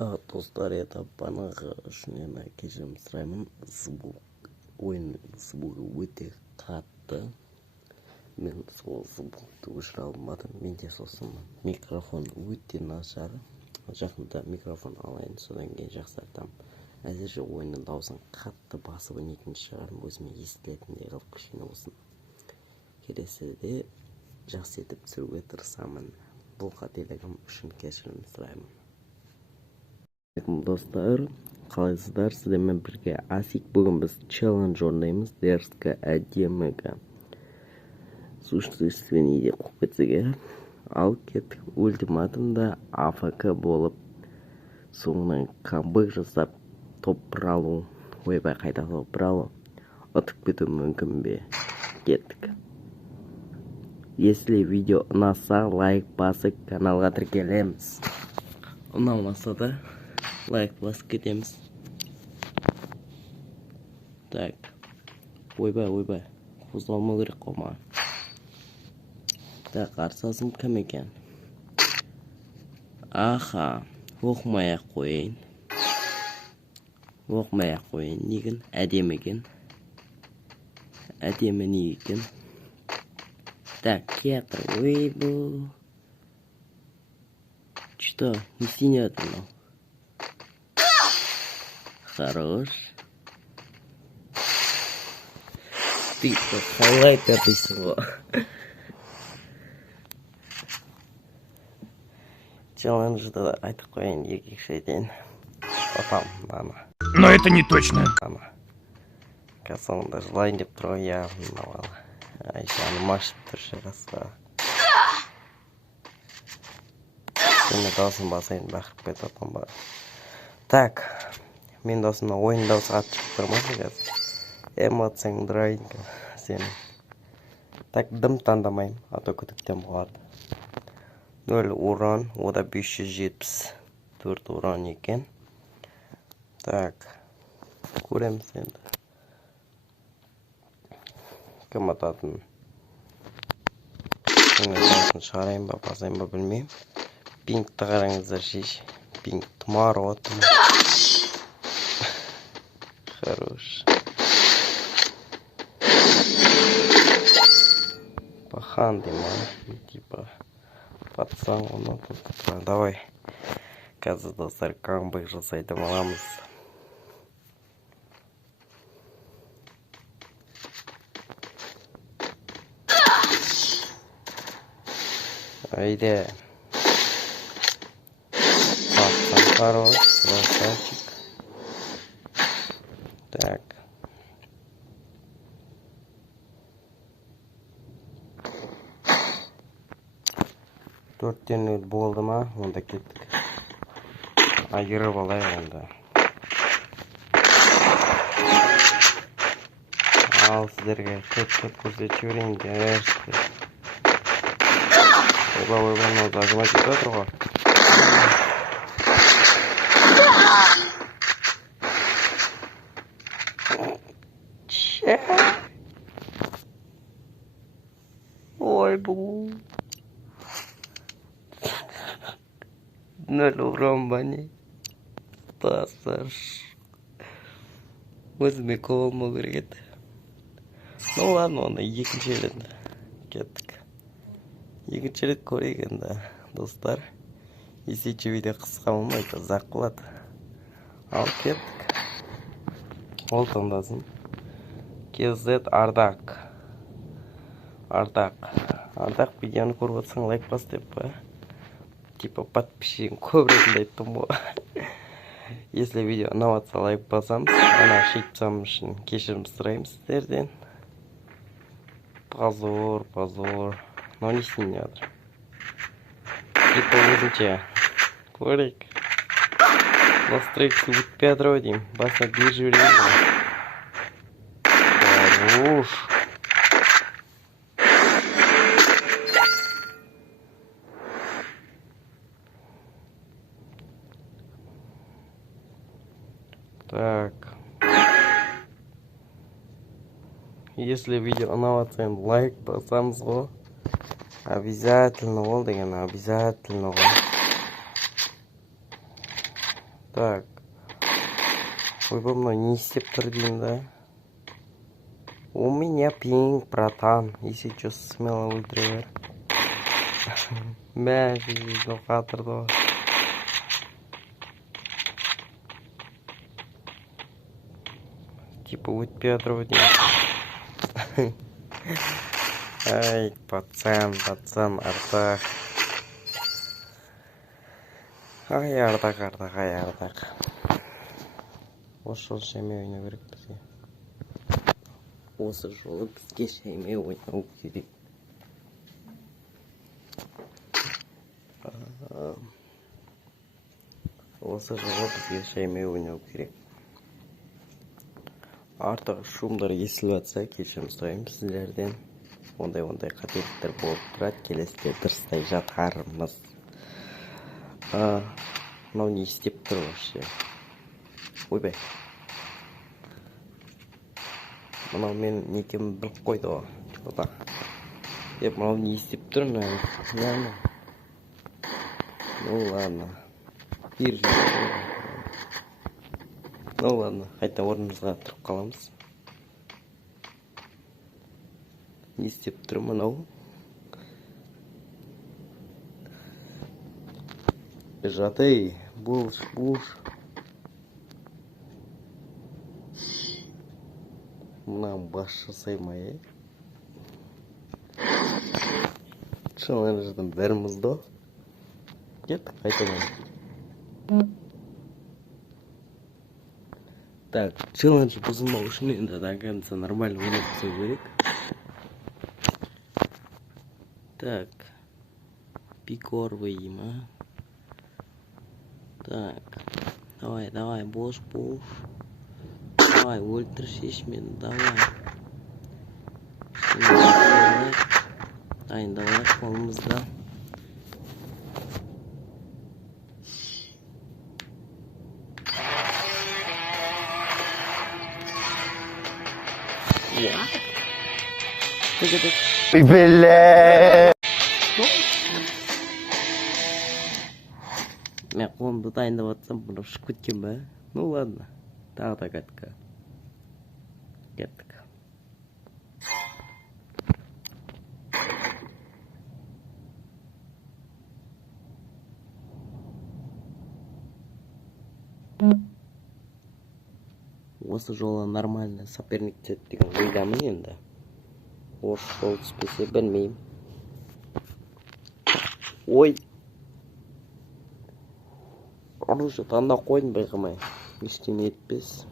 Достар, это банағы үшін кешірім сұраймын. Ойын звугы өте қатты. Мен сол звукты өшіре алмадым. Менде сосын микрофон өте нашар. Жақында микрофон алайын, содан кейін жақсартамын. Әзірше ойынның дауысын қатты басып ойнайтын шығармын, өзіме естілетіндей қылып кішкене болсын. Келесіде жақсы етіп түсіруге тырысамын. Бұл қателігім үшін кешірім сұраймын. Достар, қалайсыздар? Сіздермен бірге Асик. Бүгін біз челлендж орындаймыз. Дерзко әдемігі существенный қойып кетсеге. Ал кеттік. Ультиматумда АФК болып, соңынан камбэк жасап, топ алу, ойбай қайта топ алу, ұтып кету мүмкін бе? Кеттік. Если видео ұнаса, лайк басып, каналға тіркелеміз. Ұнамаса да лайк басып кетеміз. Так. Ойбай. Қозғалмау керек қой маған. Так, қарсыласым кім екен? Аха. Оқымай-ақ қойын. Неген? Әдемі екен. Әдемі не екен? Так, кетір. Ойбу. Что? Не синет оно. Хорош. Ты хайлайт это всего. Челленджді айтып қойын, екі-екшейден. Отам, мама. Но это не точно. Мама. Соңында жылайын деп тұр ғой, я мынау. Айшаны машып тұр шырасы. Сені даусын басайын, бақырып кетіп отқан ба. Так. Мен досымда ойын даусы қатып шығып тұрмасы қазір. Эмоцияң дұрайынка сені. Так, дым таңдамайым, ато күтіктен болады. 0 уран, ода 574 уран екен. Так, көреміз енді. Кім ататын? Даусын шығарайын ба, басайын ба білмейм. Пингті қараңыздар шеш. Пинг тұмар отым. Хорош. Пахан деймін, типа пацан оны тут. Давай. Қазір достар камбэк жасайды аламыз. Айде. Пацан хорош, красавчик. Так. Төрттен өл болды ма? Онда кеттік. Айырып алайық онда. Ал сіздерге көп көрсетіп жіберейін дерсті. Ойбай, мынау зажимать етіп отыр ғой. Ой, бұл. 0 уран ба не? Достар. Өзіме қолмау керек еді. Ну ладно, онда екінші рет кеттік. Екінші рет көрейік енді, достар. Есече видео қысқа болмайды, ұзақ болады. Ал кеттік. Ол таңдасын. KZ Ардақ. Ардақ видеоны көріп отсаң лайк бас деп па. Типа подписчигін көбіретінде айттым ғой. Если видео ұнаватса лайк басамыз, ана шейтсам үшін кешірім сұраймын сіздерден. Позор. Но не синят. Типа өзінше. Көрейік. Настройки өтпей жатыр ғой деймін. Басына бей жіберейін. Хорош. Так. Если видео ұнаватса, лайк басамыз ғой. Обязательно ол деген, обязательно ғой. Так. Ойбай, мынау не істеп тұр деймін да. У меня пинг, братан. Если что, смело ультра бер. Мә, жизнь қатырды ғой. Типа өтпей жатыр ғой деймін. Ай, пацан, Ардақ. Ай, Ардақ. Осы жолы шайме ойнау керек бізге. Осы жолы бізге шайме ойнау керек. Осы жолы бізге шайме ойнау керек. Артық шумдар естіліп жатса, кешірім сұраймын сіздерден. Ондай қателіктер болып тұрады, келесіде дұрыстай жатармыз. Мынау не істеп тұр вообще? Ойбай. Мынау мен некемді біліп қойды ғой. Чода. Мынау не істеп тұр, наверное. Ну ладно. Ну ладно, қайта орнымызға тұрып қаламыз. Не істеп тұр мынау? Жат, ей, буш. Мынау бас жасаймай, Челлендждің бәрімізді. Кеттік, қайтадан. Так, челлендж бұзылмау үшін енді до конца нормально ойнап түсу керек. Так, пикор выйдем, а? Так, давай, бош. Давай, ультра шешмені, давай. Дайындалайық қолымызда. Бля. Мен қолымды дайындап атсам, бұны ұшып кеткен бе? Ну ладно, тағы да кәттік. Осы жолы нормально соперник түседі деген ойдамын енді. Осы жол түспесе білмеймін. Ой. Оружие таңда қойдың байқамай. Ештеме етпес.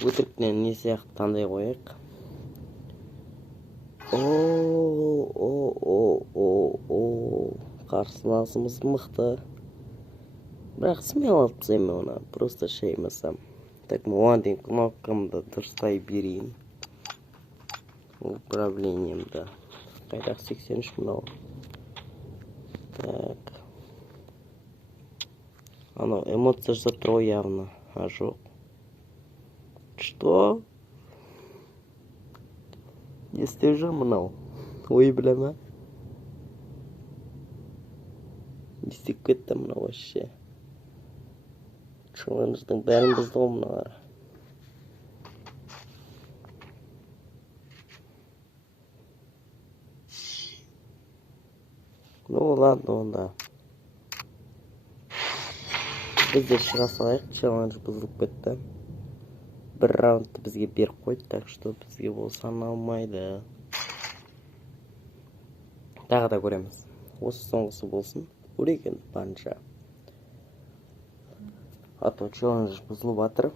Өтіріктен не сияқты таңдай қояйық. Қарсыласымыз мықты. Бірақ смело тізем оны, просто шеймасам. Так, оған дейін кнопкамды дұрыстай берейін. Управлениемді. Қайрақ 83 мынау. Так. Анау эмоция жасап тұр ғой явно. А жоқ. Что? Не істеп жүр мынау? Ой, білемі? Не істеп кетті мынау вообще? Челлендждің бәрін бұзды ғой мыналар. Ну ладно онда. Біз де шыға салайық, челлендж бұзылып кетті. Бір раундты бізге беріп қойды, так что бізге бұл саналмайды. Тағы да көреміз. Осы соңғысы болсын. Көрейік енді банша. А то челлендж бұзылып жатыр.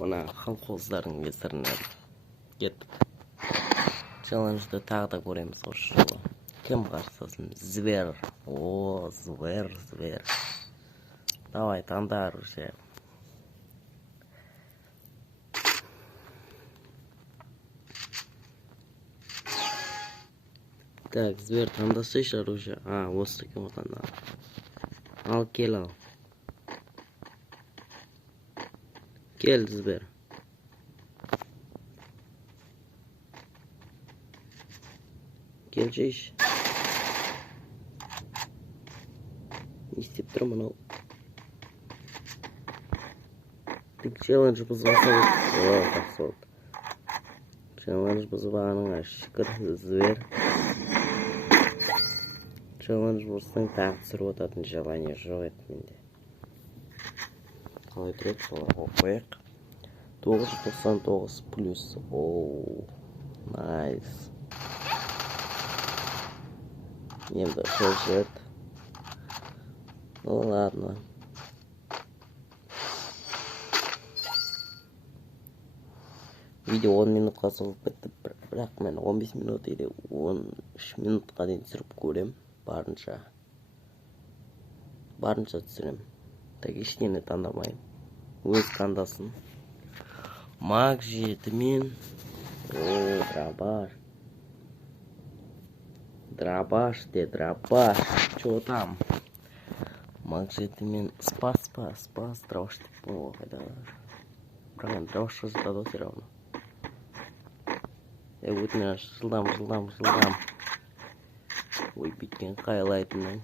Мына колхоздардың кесірінен. Кеттік. Челленджді тағы да көреміз осы жолы. Кім қарсысын? Звер. О, звер. Давай, таңда оружие. Так, звер, таңдасайшы оружие. Осы кім отанда. Ал, кел ал. Кел, звер. Кел жейші. Не істеп тұр мынау. Тек челлендж бұзбаса жақсы болды. Челлендж бұзбағаныңа шүкір, зверь. Челлендж бұзсаң тағы түсіріп отыратын желание жоқ еді менде. Қалай тұреді, соларға қояйық. 999 плюс. Оу, найс. Енді қожет. Ну ладно. Видео 10 минутқа соғып бітті, бірақ мен 15 минут или 13 минутқа дейін түсіріп көрем. Барынша түсірем. Так ештеңе таңдамайым. Өз таңдасын. Маг 7-мен. О, дробаш. Дробаш. Чё там? Маг 7-мен. Спас. Дробаш. О, қайда. Бірақ енді дробаш жатады все равно. Өтіне жылдам. Ой, біткен қайлайтынын.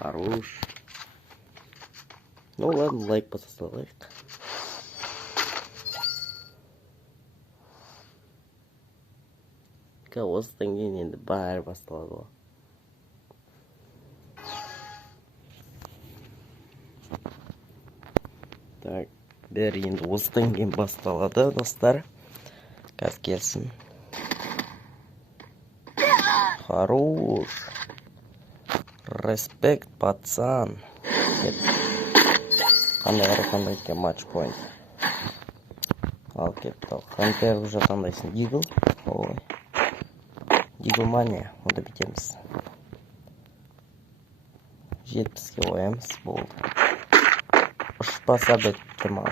Хорош. Ну ладно, лайк поставлайық. Осыдан кейін енді бәрі басталады ғой. Так, бәрі енді осыдан кейін басталады, достар. Қазір келсін. Хорош. Респект, пацан. Қандай екен матч пойнт. Ал кетті. Хантер уже қандайсың? Дигл? Ой. Дигл мания. Онда бітеміз. 70-ке қоямыз. Болды. Ұшпаса бітті ма?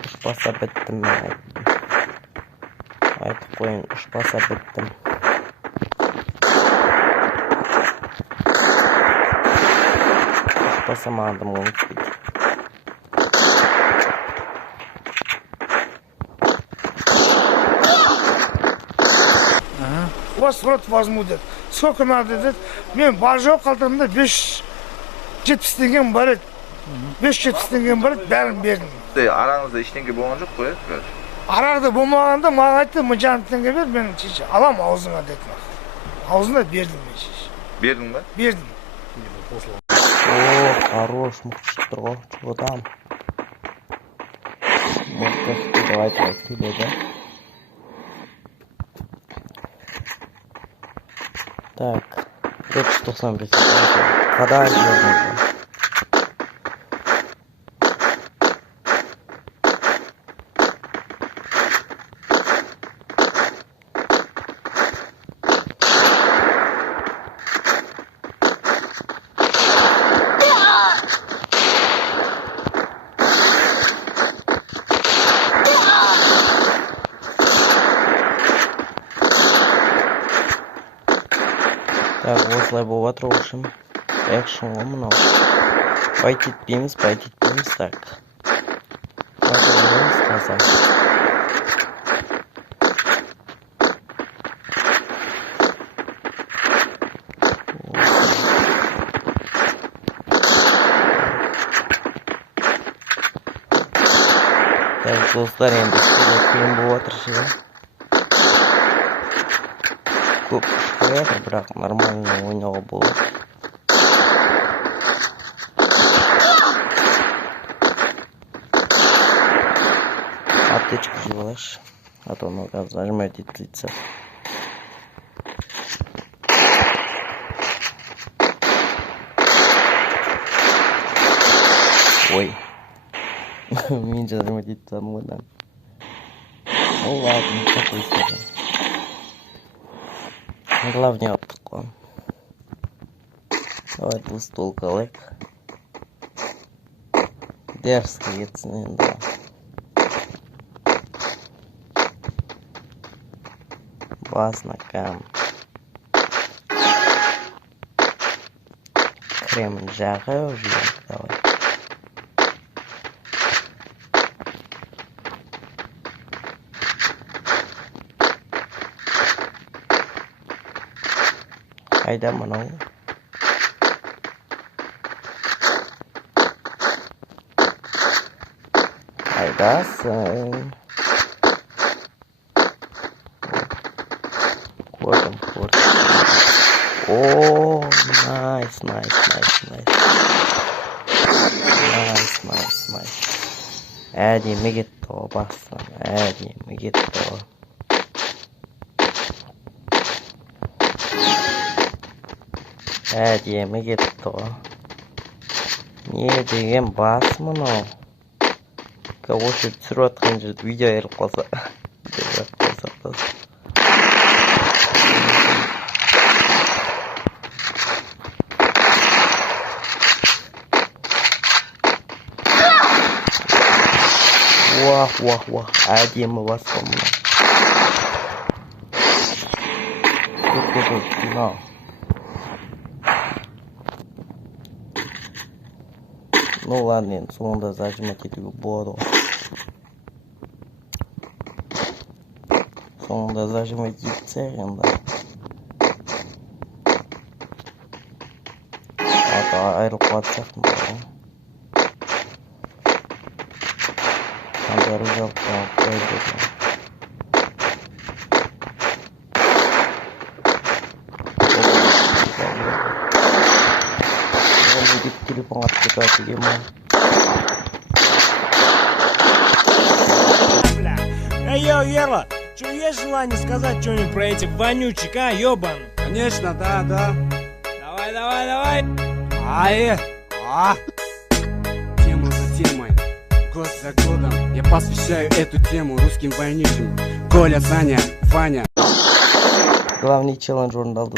Ұшпаса біттім мен айтып қойын. Ұшпаса біттім. Посамадом лучше. У вас рот возьму, дед. Сколько надо, дед? Мен бажо қалтамда 570 теңгем бар еді. 570 теңгем бар еді, бәрін бердім. Араңызда ештеңе болған жоқ қой? Арағда болмағанда маған айтты, мың жарым теңге бер, мен шеше алам аузыңа деді. Аузына бердім мен шеше. Бердің ба? Бердім. О, хорош, мықты тұр ғой. Чего там? Мықты, давай келеді. Так, 595. Қадай жерімізді. Так, осылай болып жатыр, в общем. Экшн ғой мынау. Байтетпейміз, так. Қазір. Так, достар, енді қиын болып жатыр шығын. Көп қояды, бірақ нормально ойнауға болады. Аптечку жеп алайыншы, а то оно қазір нажимать етілсе. Ой, мен же нажимать етсем одан. Ну ладно, какой себе. Главное оптику. Давай двустволка лайк. Дерзкий цены, да. Бас на кам. Крем жаре уже. Давай. Қайда мынау? Қайдасың? Көрдім. О, nice. Әдемі кетті ғой бастан, әдемі кетті ғой. Әдемі кетті ғой. Не деген бас мынау? Осы түсіріп атқан жерді видео айырып қалса. Вах, әдемі бас қой мынау. Мынау. Ну ладно, енді соңында зажимать етуге болады ғой. Соңында зажимать етсек енді. Айырылып қалатын сияқтымын ғой. Қандары жалып қалып қойды. Телефон отключать ему. Эй, йо, Ерла, что есть желание сказать что-нибудь про этих вонючек, а, ёбан? Конечно, да. Давай. Тема за темой, год за годом я посвящаю эту тему русским вонючим. Коля, Саня, Ваня. Главный челлендж орындалды.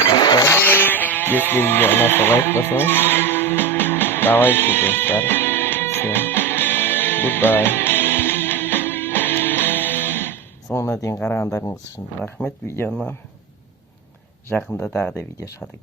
Если видео ұнаса лайк басыңыз. Давайте, достар. Всем goodbye. Соңына дейін қарағандарыңыз үшін рахмет видеоны. Жақында тағы да видео шығады екен.